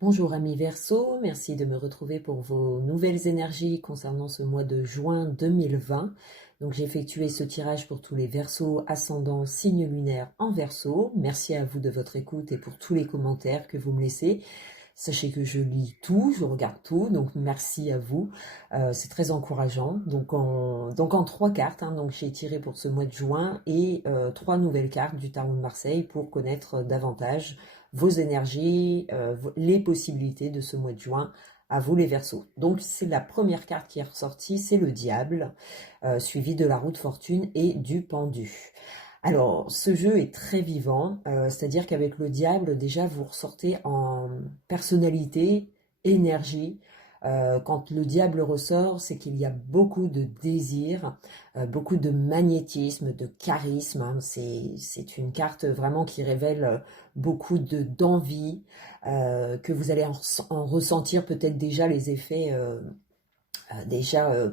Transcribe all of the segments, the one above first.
Bonjour amis Verseau, merci de me retrouver pour vos nouvelles énergies concernant ce mois de juin 2020. Donc j'ai effectué ce tirage pour tous les Verseaux ascendants signe lunaire en Verseau. Merci à vous de votre écoute et pour tous les commentaires que vous me laissez. Sachez que je lis tout, je regarde tout, donc merci à vous. C'est très encourageant. Donc en trois cartes, donc j'ai tiré pour ce mois de juin et trois nouvelles cartes du tarot de Marseille pour connaître davantage vos énergies, les possibilités de ce mois de juin. À vous les Verseaux. Donc c'est la première carte qui est ressortie, c'est le diable, suivi de la roue de fortune et du pendu. Alors, ce jeu est très vivant, c'est-à-dire qu'avec le diable, déjà, vous ressortez en personnalité, énergie. Quand le diable ressort, c'est qu'il y a beaucoup de désir, beaucoup de magnétisme, de charisme, hein. C'est une carte vraiment qui révèle beaucoup d'envie, que vous allez en ressentir peut-être déjà les effets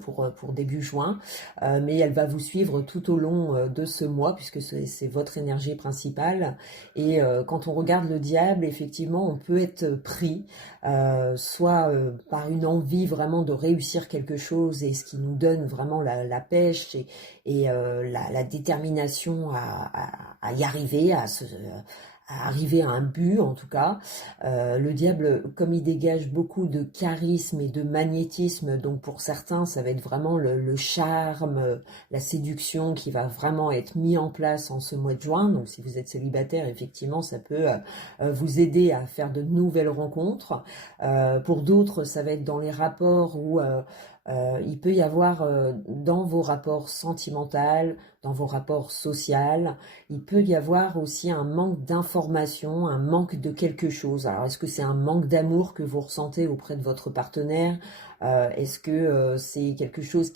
pour début juin, mais elle va vous suivre tout au long de ce mois puisque c'est votre énergie principale. Et quand on regarde le diable, effectivement, on peut être pris soit par une envie vraiment de réussir quelque chose et ce qui nous donne vraiment la pêche et la détermination à y arriver, à arriver à un but en tout cas. Le diable, comme il dégage beaucoup de charisme et de magnétisme, donc pour certains, ça va être vraiment le charme, la séduction qui va vraiment être mis en place en ce mois de juin. Donc si vous êtes célibataire, effectivement, ça peut vous aider à faire de nouvelles rencontres. Pour d'autres, ça va être dans les rapports où il peut y avoir dans vos rapports sentimentaux, dans vos rapports sociaux, il peut y avoir aussi un manque d'information, un manque de quelque chose. Alors, est-ce que c'est un manque d'amour que vous ressentez auprès de votre partenaire? Est-ce que c'est quelque chose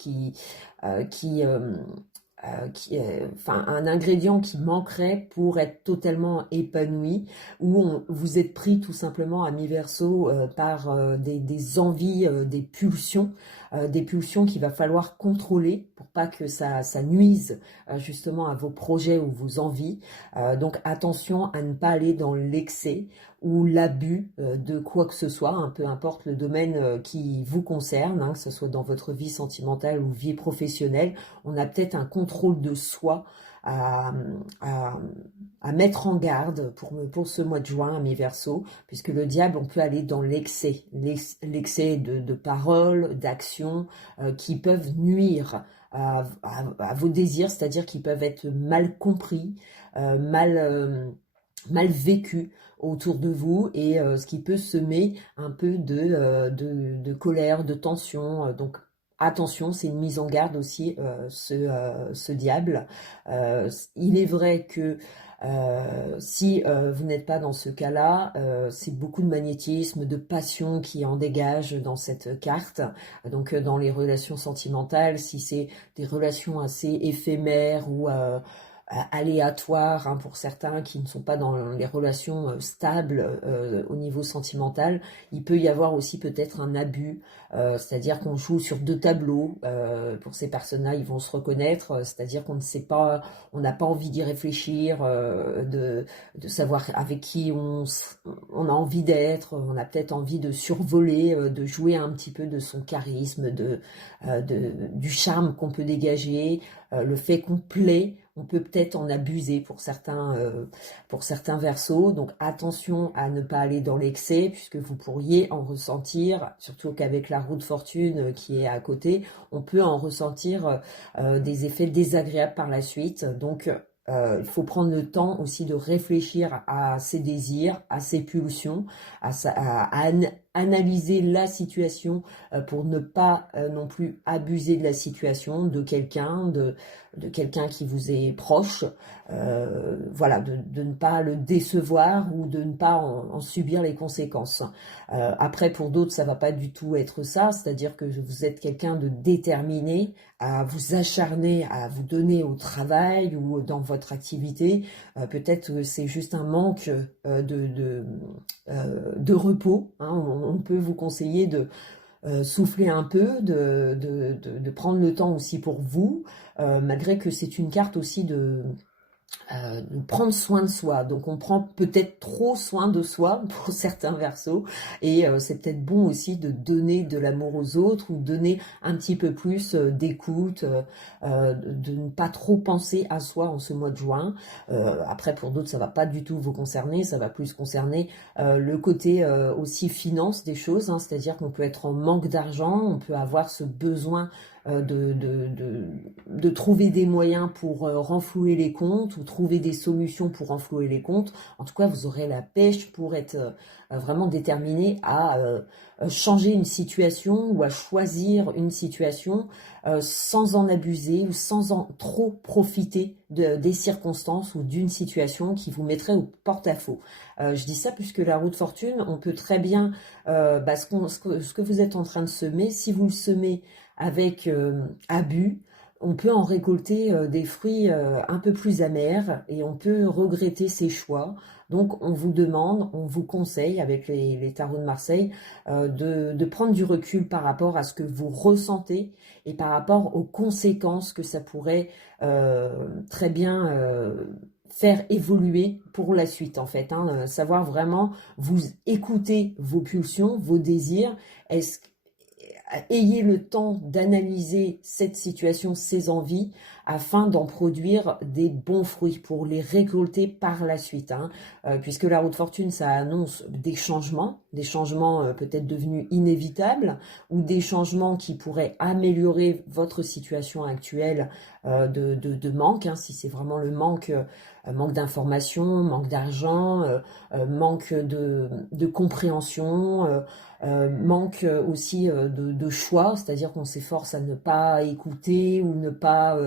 enfin, un ingrédient qui manquerait pour être totalement épanoui, ou vous êtes pris tout simplement à mi-verso par des envies, des pulsions qu'il va falloir contrôler pour pas que ça nuise justement à vos projets ou vos envies. Donc attention à ne pas aller dans l'excès ou l'abus de quoi que ce soit, peu importe le domaine qui vous concerne, que ce soit dans votre vie sentimentale ou vie professionnelle. On a peut-être un contrôle de soi à, à, à mettre en garde pour ce mois de juin à mi-verso, puisque le diable, on peut aller dans l'excès, l'excès de paroles, d'actions qui peuvent nuire à vos désirs, c'est-à-dire qu'ils peuvent être mal compris, mal vécus autour de vous et ce qui peut semer un peu de colère, de tension. Donc attention, c'est une mise en garde aussi, ce diable. Il est vrai que si vous n'êtes pas dans ce cas-là, c'est beaucoup de magnétisme, de passion qui en dégage dans cette carte. Donc dans les relations sentimentales, si c'est des relations assez éphémères ou aléatoires, pour certains qui ne sont pas dans les relations stables au niveau sentimental, il peut y avoir aussi peut-être un abus, c'est-à-dire qu'on joue sur deux tableaux. Pour ces personnes-là, ils vont se reconnaître, c'est-à-dire qu'on ne sait pas, on n'a pas envie d'y réfléchir, de savoir avec qui on a envie d'être, on a peut-être envie de survoler, de jouer un petit peu de son charisme, du charme qu'on peut dégager, le fait qu'on plaît. On peut peut-être en abuser pour certains versos. Donc attention à ne pas aller dans l'excès, puisque vous pourriez en ressentir, surtout qu'avec la roue de fortune qui est à côté, on peut en ressentir des effets désagréables par la suite. Donc il faut prendre le temps aussi de réfléchir à ses désirs, à ses pulsions, à analyser la situation pour ne pas non plus abuser de la situation, de quelqu'un qui vous est proche. Voilà, de ne pas le décevoir ou de ne pas en subir les conséquences. Après, pour d'autres, ça va pas du tout être ça, c'est-à-dire que vous êtes quelqu'un de déterminé à vous acharner, à vous donner au travail ou dans votre activité. Peut-être que c'est juste un manque de repos. On peut vous conseiller de souffler un peu, de prendre le temps aussi pour vous, malgré que c'est une carte aussi prendre soin de soi. Donc on prend peut-être trop soin de soi pour certains versos, et c'est peut-être bon aussi de donner de l'amour aux autres, ou donner un petit peu plus d'écoute, de ne pas trop penser à soi en ce mois de juin. Après, pour d'autres, ça va pas du tout vous concerner, ça va plus concerner le côté aussi finance des choses, hein, c'est-à-dire qu'on peut être en manque d'argent, on peut avoir ce besoin de trouver des moyens pour renflouer les comptes, ou trouver des solutions pour renflouer les comptes. En tout cas, vous aurez la pêche pour être vraiment déterminé à changer une situation, ou à choisir une situation sans en abuser, ou sans en trop profiter des circonstances ou d'une situation qui vous mettrait au porte-à-faux. Je dis ça puisque la roue de fortune, on peut très bien, ce que vous êtes en train de semer, si vous le semez avec abus, on peut en récolter des fruits un peu plus amers, et on peut regretter ses choix. Donc on vous demande, on vous conseille avec les tarots de Marseille de prendre du recul par rapport à ce que vous ressentez, et par rapport aux conséquences que ça pourrait très bien faire évoluer pour la suite, en fait, hein. Savoir vraiment vous écouter vos pulsions, vos désirs. Est-ce Ayez le temps d'analyser cette situation, ces envies, afin d'en produire des bons fruits pour les récolter par la suite, hein. Puisque la roue de fortune, ça annonce des changements peut-être devenus inévitables, ou des changements qui pourraient améliorer votre situation actuelle de manque, hein, si c'est vraiment le manque, manque d'information, manque d'argent, manque de compréhension, manque aussi de choix, c'est-à-dire qu'on s'efforce à ne pas écouter, ou ne pas...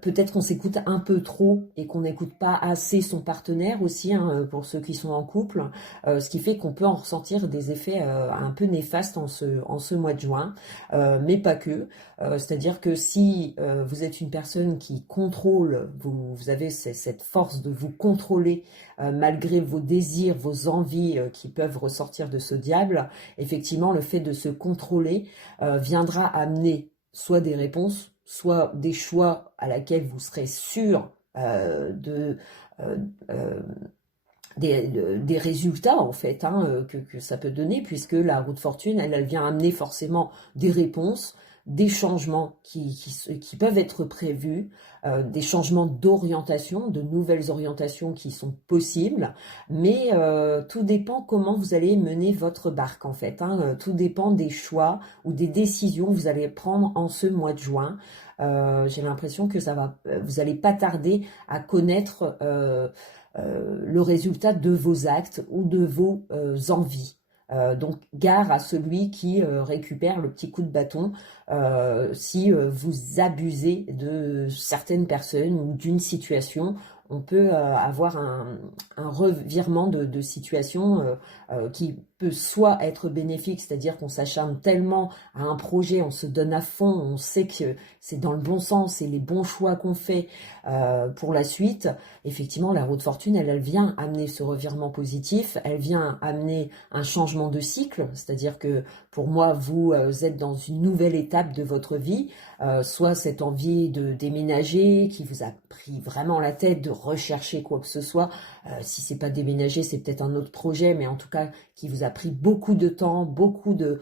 peut-être qu'on s'écoute un peu trop, et qu'on n'écoute pas assez son partenaire aussi, hein, pour ceux qui sont en couple, ce qui fait qu'on peut en ressentir des effets un peu néfastes en ce mois de juin, mais pas que. C'est-à-dire que si vous êtes une personne qui contrôle, vous avez cette force de vous contrôler malgré vos désirs, vos envies qui peuvent ressortir de ce diable, effectivement, le fait de se contrôler viendra amener soit des réponses, soit des choix à laquelle vous serez sûr euh, euh, des résultats, en fait, hein, que ça peut donner, puisque la roue de fortune, elle vient amener forcément des réponses, des changements qui peuvent être prévus, des changements d'orientation, de nouvelles orientations qui sont possibles, mais tout dépend comment vous allez mener votre barque, en fait, hein. Tout dépend des choix ou des décisions que vous allez prendre en ce mois de juin. J'ai l'impression que vous allez pas tarder à connaître le résultat de vos actes ou de vos envies. Donc gare à celui qui récupère le petit coup de bâton si vous abusez de certaines personnes ou d'une situation. On peut avoir un revirement de situation qui peut soit être bénéfique, c'est-à-dire qu'on s'acharne tellement à un projet, on se donne à fond, on sait que c'est dans le bon sens et les bons choix qu'on fait pour la suite. Effectivement, la roue de fortune, elle vient amener ce revirement positif, elle vient amener un changement de cycle, c'est-à-dire que pour moi, vous êtes dans une nouvelle étape de votre vie, soit cette envie de déménager qui vous a pris vraiment la tête, de rechercher quoi que ce soit. Si c'est pas déménager, c'est peut-être un autre projet, mais en tout cas qui vous a pris beaucoup de temps, beaucoup de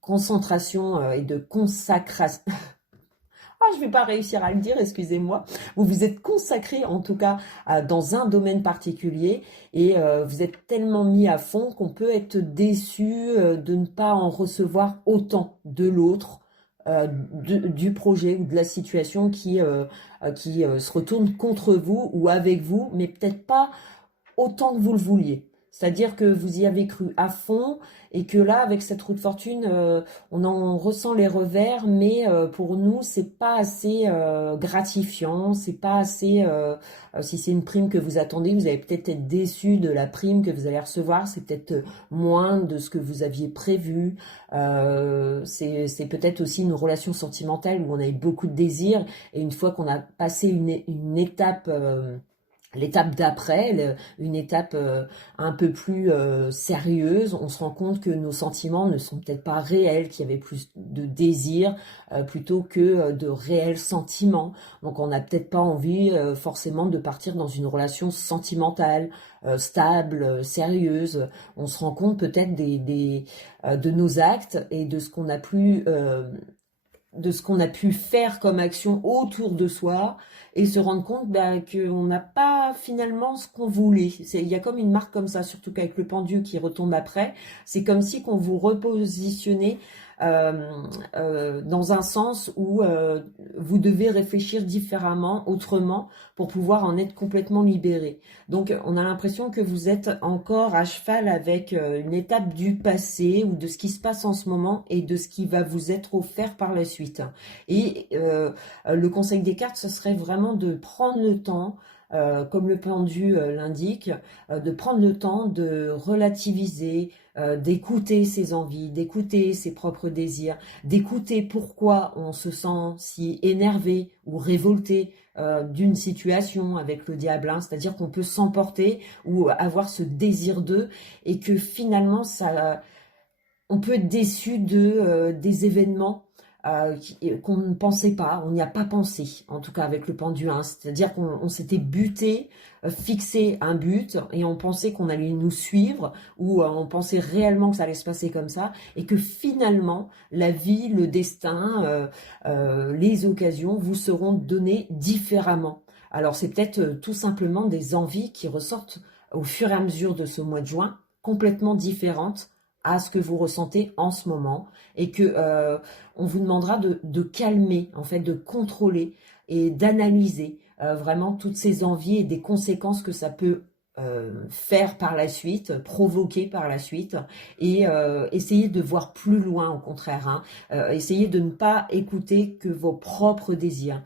concentration et de consacration. Ah, je ne vais pas réussir à le dire, excusez-moi. Vous vous êtes consacré, en tout cas, dans un domaine particulier, et vous êtes tellement mis à fond qu'on peut être déçu de ne pas en recevoir autant de l'autre, du projet ou de la situation qui se retourne contre vous ou avec vous, mais peut-être pas autant que vous le vouliez. C'est-à-dire que vous y avez cru à fond, et que là, avec cette roue de fortune, on en ressent les revers, mais pour nous, c'est pas assez gratifiant, c'est pas assez. Si c'est une prime que vous attendez, vous allez peut-être être déçu de la prime que vous allez recevoir, c'est peut-être moins de ce que vous aviez prévu. C'est peut-être aussi une relation sentimentale où on a eu beaucoup de désirs, et une fois qu'on a passé une étape l'étape d'après, une étape un peu plus sérieuse, on se rend compte que nos sentiments ne sont peut-être pas réels, qu'il y avait plus de désir plutôt que de réels sentiments. Donc on n'a peut-être pas envie forcément de partir dans une relation sentimentale, stable, sérieuse. On se rend compte peut-être de nos actes et de ce qu'on a pu faire comme action autour de soi et se rendre compte qu'on n'a pas finalement ce qu'on voulait. Il y a comme une marque comme ça, surtout qu'avec le pendu qui retombe après, c'est comme si qu'on vous repositionnait dans un sens où vous devez réfléchir différemment, autrement, pour pouvoir en être complètement libéré. Donc on a l'impression que vous êtes encore à cheval avec une étape du passé ou de ce qui se passe en ce moment et de ce qui va vous être offert par la suite. Et le conseil des cartes, ce serait vraiment de prendre le temps, comme le pendu l'indique, de prendre le temps de relativiser, d'écouter ses envies, d'écouter ses propres désirs, d'écouter pourquoi on se sent si énervé ou révolté d'une situation avec le diable, hein, c'est-à-dire qu'on peut s'emporter ou avoir ce désir d'eux et que finalement on peut être déçu des événements qu'on ne pensait pas, on n'y a pas pensé, en tout cas avec le pendu, hein, c'est-à-dire qu'on s'était buté, fixé un but et on pensait qu'on allait nous suivre ou on pensait réellement que ça allait se passer comme ça et que finalement la vie, le destin, les occasions vous seront données différemment. Alors c'est peut-être tout simplement des envies qui ressortent au fur et à mesure de ce mois de juin, complètement différentes à ce que vous ressentez en ce moment et que on vous demandera de calmer, en fait, de contrôler et d'analyser vraiment toutes ces envies et des conséquences que ça peut faire par la suite, provoquer par la suite, et essayer de voir plus loin au contraire, hein. Essayez de ne pas écouter que vos propres désirs.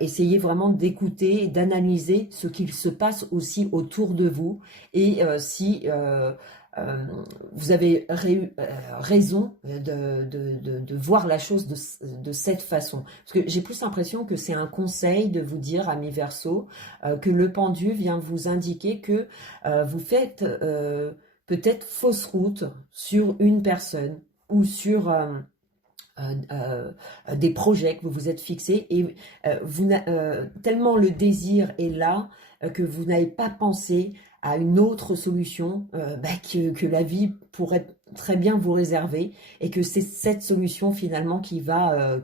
Essayez vraiment d'écouter et d'analyser ce qu'il se passe aussi autour de vous et si euh, vous avez raison de voir la chose de cette façon. Parce que j'ai plus l'impression que c'est un conseil de vous dire, ami Verseau, que le pendu vient vous indiquer que vous faites peut-être fausse route sur une personne ou sur des projets que vous vous êtes fixés et tellement le désir est là que vous n'avez pas pensé à une autre solution que la vie pourrait très bien vous réserver et que c'est cette solution finalement qui va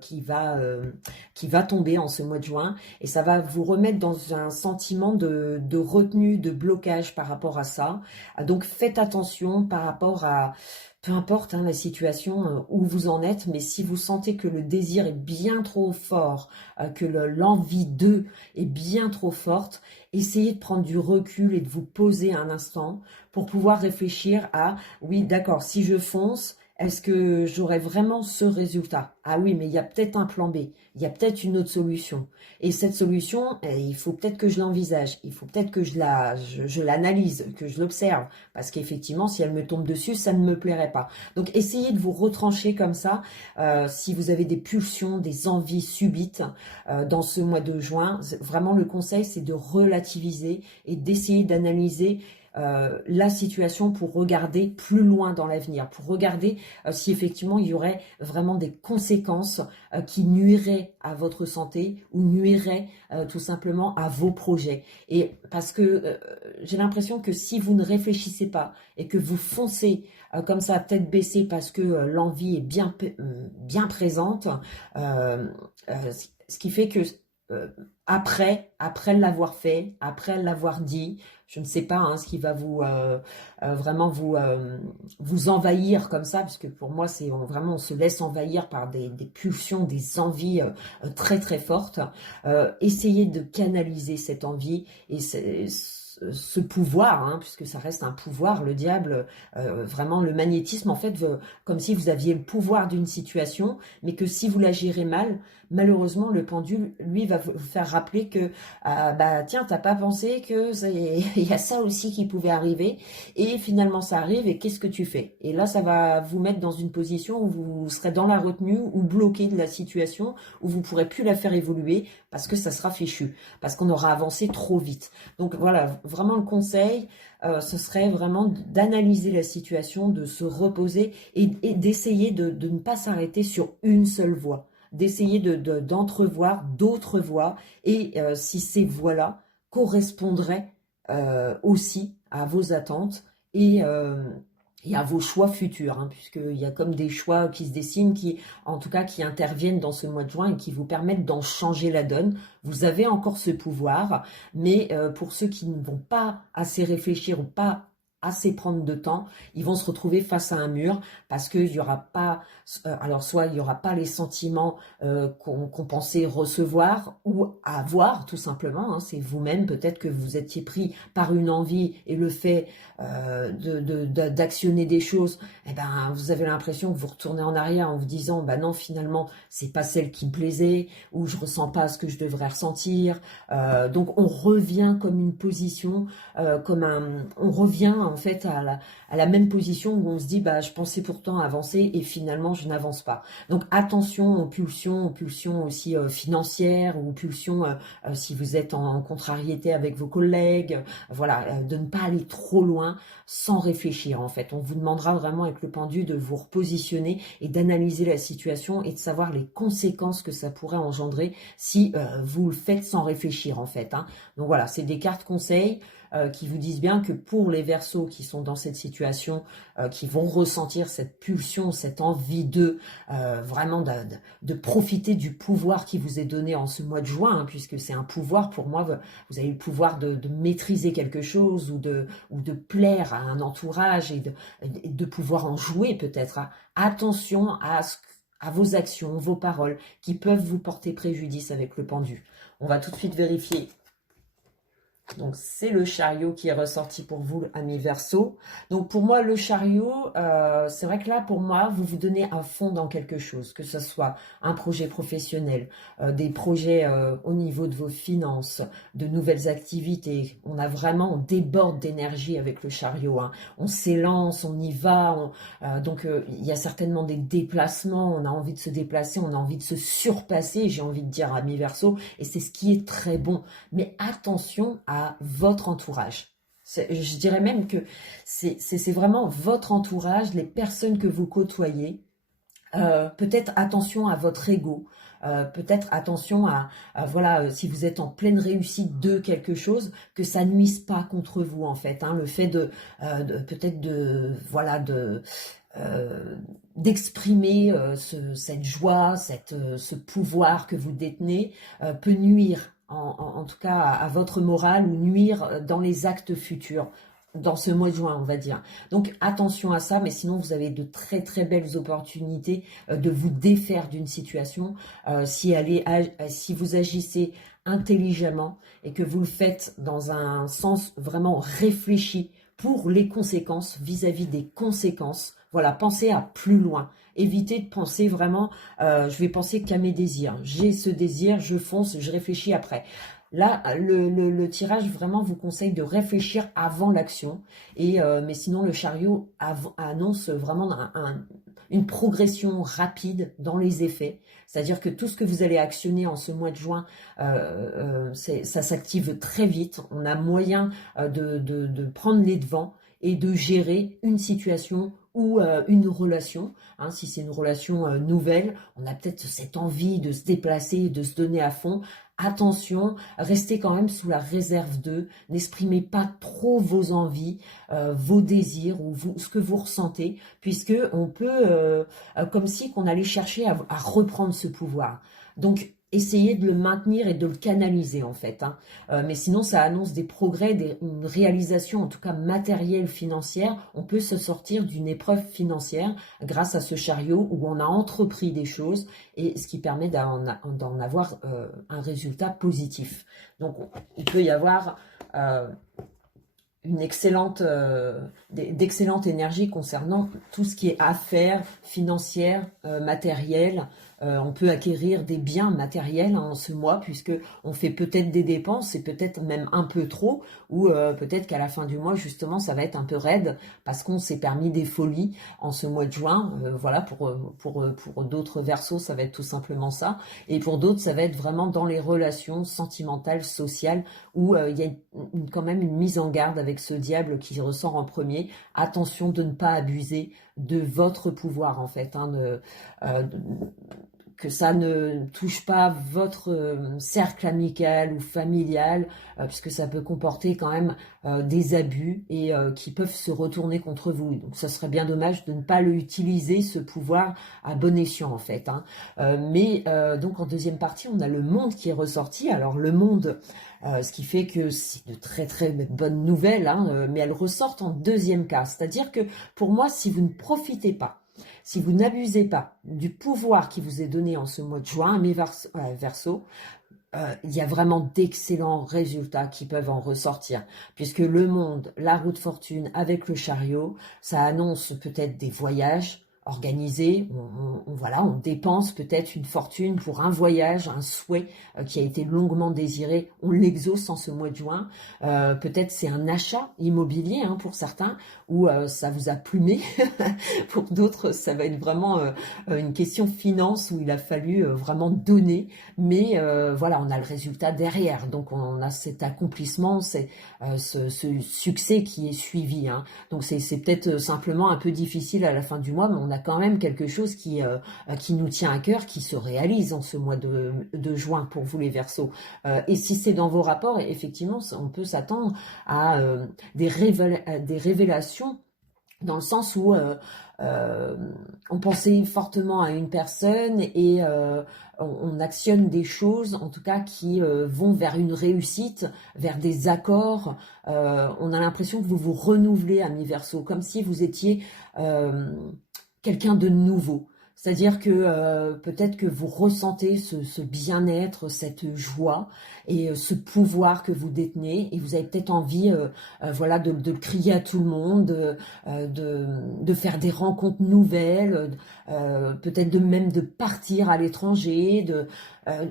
tomber en ce mois de juin et ça va vous remettre dans un sentiment de retenue, de blocage par rapport à ça. Donc faites attention par rapport à peu importe hein, la situation où vous en êtes, mais si vous sentez que le désir est bien trop fort, que l'envie d'eux est bien trop forte, essayez de prendre du recul et de vous poser un instant pour pouvoir réfléchir à, oui d'accord, si je fonce, est-ce que j'aurai vraiment ce résultat? Ah oui, mais il y a peut-être un plan B, il y a peut-être une autre solution. Et cette solution, il faut peut-être que je l'envisage, il faut peut-être que je l'analyse, que je l'observe, parce qu'effectivement, si elle me tombe dessus, ça ne me plairait pas. Donc, essayez de vous retrancher comme ça, si vous avez des pulsions, des envies subites dans ce mois de juin. Vraiment, le conseil, c'est de relativiser et d'essayer d'analyser la situation pour regarder plus loin dans l'avenir, pour regarder si effectivement il y aurait vraiment des conséquences qui nuiraient à votre santé ou nuiraient tout simplement à vos projets. Et parce que j'ai l'impression que si vous ne réfléchissez pas et que vous foncez comme ça tête baissée parce que l'envie est bien présente, ce qui fait que après l'avoir fait, après l'avoir dit, je ne sais pas hein, ce qui va vraiment vous envahir comme ça, parce que pour moi c'est vraiment on se laisse envahir par des pulsions, des envies très très fortes. Essayez de canaliser cette envie et ce pouvoir, hein, puisque ça reste un pouvoir, le diable, vraiment le magnétisme en fait, comme si vous aviez le pouvoir d'une situation, mais que si vous la gérez mal, malheureusement, le pendule, lui, va vous faire rappeler que, bah tiens, t'as pas pensé que il y a ça aussi qui pouvait arriver, et finalement ça arrive, et qu'est-ce que tu fais? Et là, ça va vous mettre dans une position où vous serez dans la retenue, ou bloqué de la situation, où vous pourrez plus la faire évoluer, parce que ça sera fichu, parce qu'on aura avancé trop vite. Donc voilà, vraiment le conseil, ce serait vraiment d'analyser la situation, de se reposer et d'essayer de ne pas s'arrêter sur une seule voie, d'essayer d'entrevoir d'autres voies et si ces voies-là correspondraient aussi à vos attentes et à vos choix futurs, hein, puisqu'il y a comme des choix qui se dessinent, qui, en tout cas, qui interviennent dans ce mois de juin et qui vous permettent d'en changer la donne. Vous avez encore ce pouvoir, mais pour ceux qui ne vont pas assez réfléchir ou pas assez prendre de temps, ils vont se retrouver face à un mur parce qu'il n'y aura pas, alors soit il n'y aura pas les sentiments qu'on pensait recevoir ou avoir tout simplement, hein, c'est vous-même, peut-être que vous étiez pris par une envie et le fait d'actionner des choses, eh ben, vous avez l'impression que vous retournez en arrière en vous disant, bah non, finalement, c'est pas celle qui me plaisait, ou je ressens pas ce que je devrais ressentir. Donc on revient comme une position, on revient en fait à la même position où on se dit, bah je pensais pourtant avancer et finalement je n'avance pas. Donc attention aux pulsions aussi financières, ou aux pulsions si vous êtes en contrariété avec vos collègues, voilà, de ne pas aller trop loin sans réfléchir en fait. On vous demandera vraiment avec le pendu de vous repositionner et d'analyser la situation et de savoir les conséquences que ça pourrait engendrer si vous le faites sans réfléchir en fait, hein. Donc voilà, c'est des cartes conseils qui vous disent bien que pour les Verseaux qui sont dans cette situation, qui vont ressentir cette pulsion, cette envie vraiment de profiter du pouvoir qui vous est donné en ce mois de juin, hein, puisque c'est un pouvoir pour moi, vous avez le pouvoir de maîtriser quelque chose ou de plaire à un entourage et de pouvoir en jouer peut-être, hein. Attention à vos actions, vos paroles qui peuvent vous porter préjudice avec le pendu. On va tout de suite vérifier. Donc c'est le chariot qui est ressorti pour vous, amis Verseau. Donc pour moi, le chariot, c'est vrai que là, pour moi, vous vous donnez à fond dans quelque chose, que ce soit un projet professionnel, des projets au niveau de vos finances, de nouvelles activités. On déborde d'énergie avec le chariot, hein. On s'élance, on y va. Donc il y a certainement des déplacements, on a envie de se déplacer, on a envie de se surpasser, j'ai envie de dire, amis Verseau, et c'est ce qui est très bon. Mais attention à votre entourage. Je dirais même que c'est vraiment votre entourage, les personnes que vous côtoyez. Peut-être attention à votre ego. Peut-être attention voilà, si vous êtes en pleine réussite de quelque chose, que ça nuise pas contre vous en fait, hein. Le fait peut-être voilà, d'exprimer cette joie, ce pouvoir que vous détenez peut nuire en tout cas à votre morale, ou nuire dans les actes futurs dans ce mois de juin, on va dire. Donc attention à ça, mais sinon vous avez de très très belles opportunités de vous défaire d'une situation si vous agissez intelligemment et que vous le faites dans un sens vraiment réfléchi pour les conséquences, vis-à-vis des conséquences. Voilà, pensez à plus loin. Évitez de penser vraiment, je vais penser qu'à mes désirs. J'ai ce désir, je fonce, je réfléchis après. Là, le tirage vraiment vous conseille de réfléchir avant l'action. Mais sinon, le chariot annonce vraiment une progression rapide dans les effets. C'est-à-dire que tout ce que vous allez actionner en ce mois de juin, ça s'active très vite. On a moyen de prendre les devants et de gérer une situation ou une relation, hein. Si c'est une relation nouvelle, on a peut-être cette envie de se déplacer, de se donner à fond. Attention, restez quand même sous la réserve d'eux, n'exprimez pas trop vos envies, vos désirs ou ce que vous ressentez, puisque on peut, comme si qu'on allait chercher à reprendre ce pouvoir. Donc, essayez de le maintenir et de le canaliser en fait, hein. Mais sinon, ça annonce des progrès, une réalisation, en tout cas matérielle, financière. On peut se sortir d'une épreuve financière grâce à ce chariot où on a entrepris des choses, et ce qui permet d'en avoir un résultat positif. Donc, il peut y avoir d'excellente énergie concernant tout ce qui est affaires, financières, matérielles, On peut acquérir des biens matériels en ce mois, puisque on fait peut-être des dépenses, et peut-être même un peu trop, ou peut-être qu'à la fin du mois, justement, ça va être un peu raide, parce qu'on s'est permis des folies en ce mois de juin. Voilà, pour d'autres versos, ça va être tout simplement ça. Et pour d'autres, ça va être vraiment dans les relations sentimentales, sociales, où il y a quand même une mise en garde avec ce diable qui ressort en premier. Attention de ne pas abuser de votre pouvoir, en fait, hein, euh, que ça ne touche pas votre cercle amical ou familial, puisque ça peut comporter quand même des abus et qui peuvent se retourner contre vous. Donc ça serait bien dommage de ne pas utiliser ce pouvoir à bon escient, en fait, hein. Donc en deuxième partie, on a le monde qui est ressorti. Alors le monde, ce qui fait que c'est de très très bonnes nouvelles, hein, mais elles ressortent en deuxième cas. C'est-à-dire que pour moi, si vous ne profitez pas, si vous n'abusez pas du pouvoir qui vous est donné en ce mois de juin, mes Verseaux, il y a vraiment d'excellents résultats qui peuvent en ressortir, puisque le monde, la roue de fortune avec le chariot, ça annonce peut-être des voyages organisés. Voilà, on dépense peut-être une fortune pour un voyage, un souhait qui a été longuement désiré, on l'exauce en ce mois de juin. Peut-être c'est un achat immobilier, hein, pour certains, ou ça vous a plumé. Pour d'autres, ça va être vraiment une question finance où il a fallu vraiment donner, mais voilà, on a le résultat derrière, donc on a cet accomplissement, ce succès qui est suivi, hein. Donc c'est peut-être simplement un peu difficile à la fin du mois, mais on a quand même quelque chose qui nous tient à cœur, qui se réalise en ce mois de juin pour vous les Verseaux. Et si c'est dans vos rapports, effectivement, on peut s'attendre à des révélations, dans le sens où euh, on pensait fortement à une personne et on actionne des choses, en tout cas, qui vont vers une réussite, vers des accords. On a l'impression que vous vous renouvelez, amis Verseau, comme si vous étiez euh, quelqu'un de nouveau. C'est-à-dire que peut-être que vous ressentez ce bien-être, cette joie et ce pouvoir que vous détenez, et vous avez peut-être envie, voilà, de le crier à tout le monde, de faire des rencontres nouvelles, peut-être même de partir à l'étranger. Euh,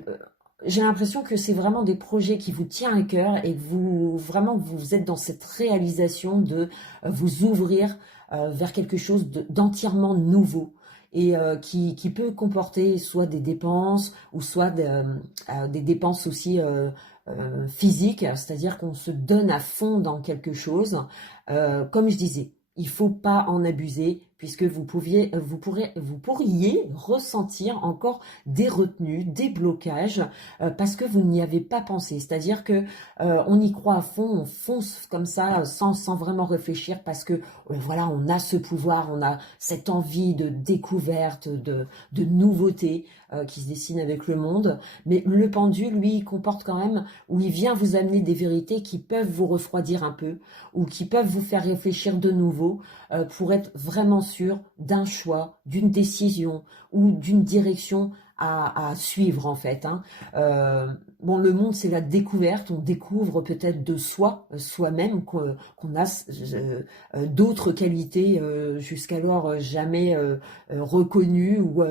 j'ai l'impression que c'est vraiment des projets qui vous tiennent à cœur, et que vous êtes dans cette réalisation de vous ouvrir vers quelque chose d'entièrement nouveau, et qui peut comporter soit des dépenses, ou soit des dépenses aussi physiques, c'est-à-dire qu'on se donne à fond dans quelque chose. Comme je disais, il faut pas en abuser, puisque vous pourriez ressentir encore des retenues, des blocages, parce que vous n'y avez pas pensé. C'est-à-dire que on y croit à fond, on fonce comme ça, sans vraiment réfléchir, parce que voilà, on a ce pouvoir, on a cette envie de découverte, de nouveauté qui se dessine avec le monde. Mais le pendule, lui, il comporte quand même, où il vient vous amener des vérités qui peuvent vous refroidir un peu, ou qui peuvent vous faire réfléchir de nouveau, pour être vraiment sûr d'un choix, d'une décision ou d'une direction à suivre, en fait, hein. Bon, le monde, c'est la découverte. On découvre peut-être de soi-même, qu'on a d'autres qualités jusqu'alors jamais reconnues, ou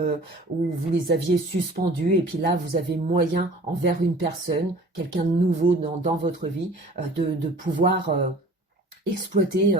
vous les aviez suspendues, et puis là, vous avez moyen envers une personne, quelqu'un de nouveau dans votre vie, de pouvoir exploiter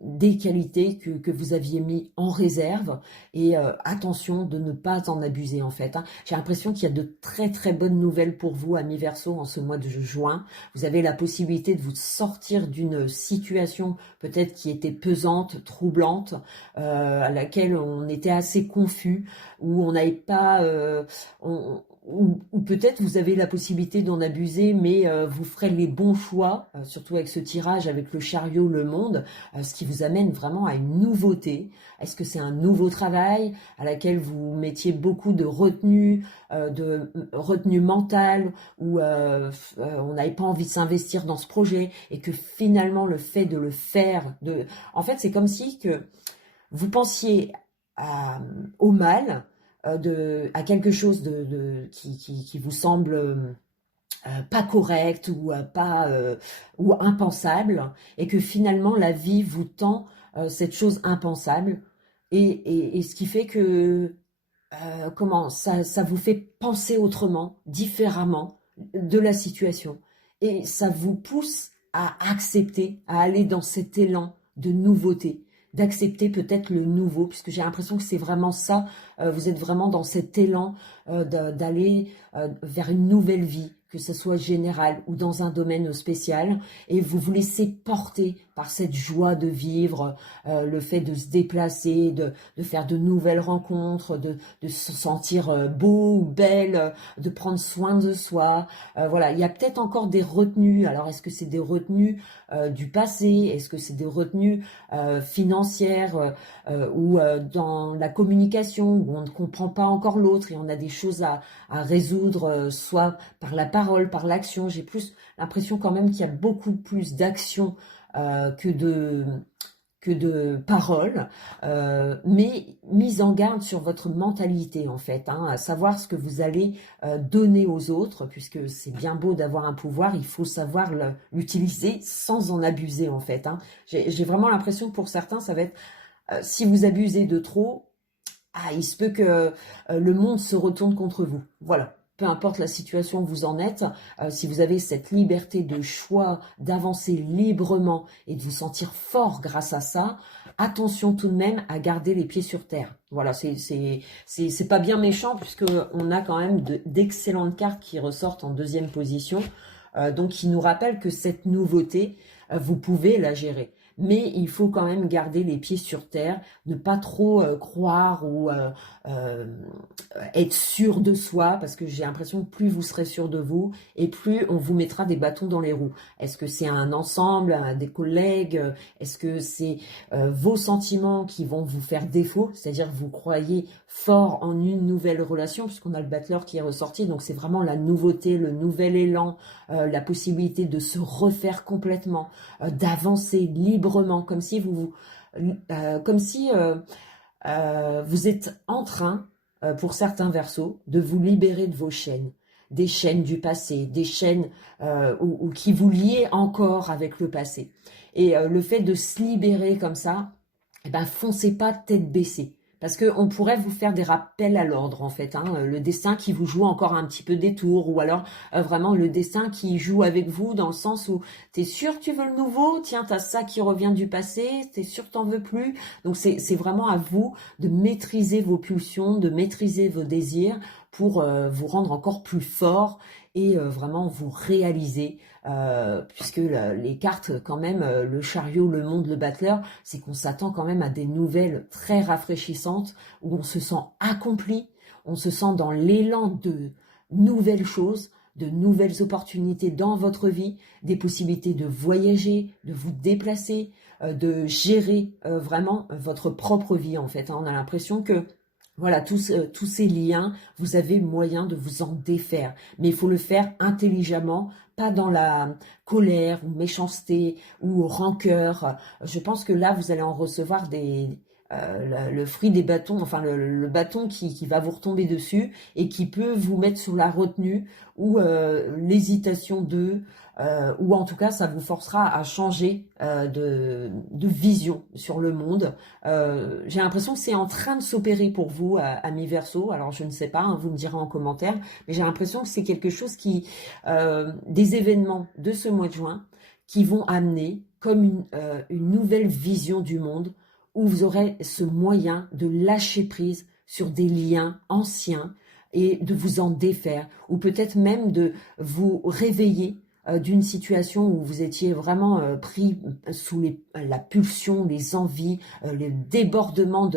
des qualités que vous aviez mis en réserve, et attention de ne pas en abuser, en fait, hein. J'ai l'impression qu'il y a de très très bonnes nouvelles pour vous, amis Verseau, en ce mois de juin. Vous avez la possibilité de vous sortir d'une situation peut-être qui était pesante, troublante, à laquelle on était assez confus, où on n'avait pas... ou peut-être vous avez la possibilité d'en abuser, mais vous ferez les bons choix, surtout avec ce tirage, avec le chariot, le monde, ce qui vous amène vraiment à une nouveauté. Est-ce que c'est un nouveau travail à laquelle vous mettiez beaucoup de retenue mentale, ou on n'avait pas envie de s'investir dans ce projet, et que finalement le fait de le faire, en fait, c'est comme si que vous pensiez au mal, à quelque chose qui vous semble pas correct, ou pas ou impensable, et que finalement la vie vous tend cette chose impensable, et ce qui fait que comment ça vous fait penser autrement, différemment de la situation. Et ça vous pousse à accepter, à aller dans cet élan de nouveauté, d'accepter peut-être le nouveau, puisque j'ai l'impression que c'est vraiment ça, vous êtes vraiment dans cet élan d'aller vers une nouvelle vie, que ce soit général ou dans un domaine spécial, et vous vous laissez porter par cette joie de vivre, le fait de se déplacer, de faire de nouvelles rencontres, de se sentir beau ou belle, de prendre soin de soi. Voilà, il y a peut-être encore des retenues. Alors, est-ce que c'est des retenues du passé? Est-ce que c'est des retenues financières ou dans la communication où on ne comprend pas encore l'autre et on a des choses à résoudre, soit par la parole, par l'action? J'ai plus l'impression quand même qu'il y a beaucoup plus d'action que de paroles, mais mise en garde sur votre mentalité en fait, hein, à savoir ce que vous allez donner aux autres, puisque c'est bien beau d'avoir un pouvoir, il faut savoir l'utiliser sans en abuser en fait, hein. J'ai vraiment l'impression que pour certains, ça va être, si vous abusez de trop, il se peut que le monde se retourne contre vous. Voilà. Peu importe la situation où vous en êtes, si vous avez cette liberté de choix, d'avancer librement et de vous sentir fort grâce à ça, attention tout de même à garder les pieds sur terre. Voilà, c'est pas bien méchant puisque on a quand même d'excellentes cartes qui ressortent en deuxième position, donc qui nous rappellent que cette nouveauté, vous pouvez la gérer. Mais il faut quand même garder les pieds sur terre, ne pas trop croire ou être sûr de soi, parce que j'ai l'impression que plus vous serez sûr de vous, et plus on vous mettra des bâtons dans les roues. Est-ce que c'est un ensemble, des collègues? Est-ce que c'est vos sentiments qui vont vous faire défaut? C'est-à-dire que vous croyez fort en une nouvelle relation, puisqu'on a le battleur qui est ressorti, donc c'est vraiment la nouveauté, le nouvel élan, la possibilité de se refaire complètement, d'avancer librement, comme si vous êtes en train, pour certains versos, de vous libérer de vos chaînes, des chaînes du passé, des chaînes ou qui vous liaient encore avec le passé. Et le fait de se libérer comme ça, eh ben, foncez pas tête baissée. Parce qu'on pourrait vous faire des rappels à l'ordre, en fait, hein, le destin qui vous joue encore un petit peu des tours, ou alors vraiment le destin qui joue avec vous dans le sens où t'es sûr que tu veux le nouveau, tiens, t'as ça qui revient du passé, t'es sûr que t'en veux plus. Donc c'est vraiment à vous de maîtriser vos pulsions, de maîtriser vos désirs pour vous rendre encore plus fort et vraiment vous réaliser, puisque les cartes, quand même, le chariot, le monde, le battleur, c'est qu'on s'attend quand même à des nouvelles très rafraîchissantes, où on se sent accompli, on se sent dans l'élan de nouvelles choses, de nouvelles opportunités dans votre vie, des possibilités de voyager, de vous déplacer, de gérer vraiment votre propre vie en fait, hein. On a l'impression que voilà, tous ces liens, vous avez moyen de vous en défaire. Mais il faut le faire intelligemment, pas dans la colère ou méchanceté ou rancœur. Je pense que là, vous allez en recevoir le fruit des bâtons, enfin le bâton qui va vous retomber dessus et qui peut vous mettre sous la retenue ou l'hésitation ou en tout cas ça vous forcera à changer de vision sur le monde. J'ai l'impression que c'est en train de s'opérer pour vous, amis Verseau. Alors je ne sais pas, hein, vous me direz en commentaire, mais j'ai l'impression que c'est quelque chose des événements de ce mois de juin qui vont amener comme une nouvelle vision du monde, où vous aurez ce moyen de lâcher prise sur des liens anciens et de vous en défaire, ou peut-être même de vous réveiller d'une situation où vous étiez vraiment pris sous la pulsion, les envies, le débordement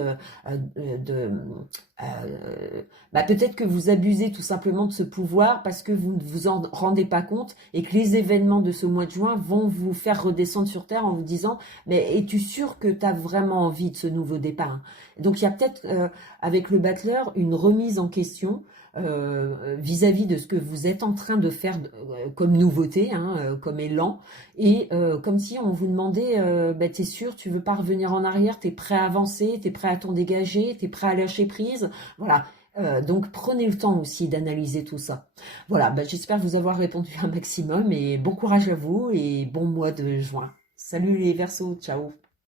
peut-être que vous abusez tout simplement de ce pouvoir parce que vous ne vous en rendez pas compte et que les événements de ce mois de juin vont vous faire redescendre sur terre en vous disant mais es-tu sûr que tu as vraiment envie de ce nouveau départ? Donc il y a peut-être avec le battleur une remise en question vis-à-vis de ce que vous êtes en train de faire comme nouveauté, hein, comme élan, et comme si on vous demandait t'es sûr, tu veux pas revenir en arrière, t'es prêt à avancer, t'es prêt à t'en dégager, t'es prêt à lâcher prise, voilà. Donc prenez le temps aussi d'analyser tout ça. Voilà, j'espère vous avoir répondu un maximum et bon courage à vous et bon mois de juin. Salut les Verseaux, ciao.